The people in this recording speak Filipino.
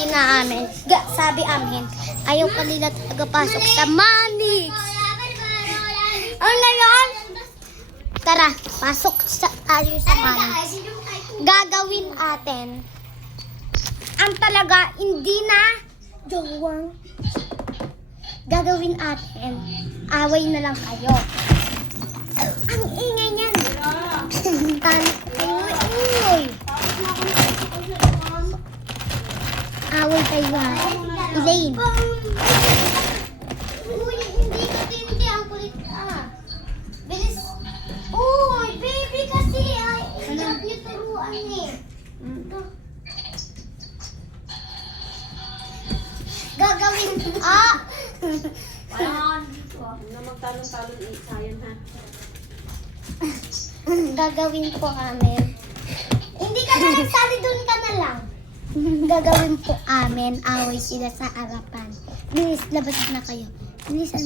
sabi namin, sabi amin, ayaw pa nila tagapasok sa Manix. Ano na yun? Tara, pasok tayo sa Manix. Gagawin atin ang talaga hindi na jowang. Gagawin atin, away na lang kayo. Ang ingay niyan. Ingay. Away kayo ha. Elaine. Uy, hindi ang kulit Bilis. Uy, baby kasi ay hirap niyo turuan eh. Gagawin Na magtalon-talon sayang ha. Gagawin po amin. Hindi ka na nagsali, doon ka na lang. Gagawin po amin, away sila sa harapan. Bilis, labas na kayo. Bilis,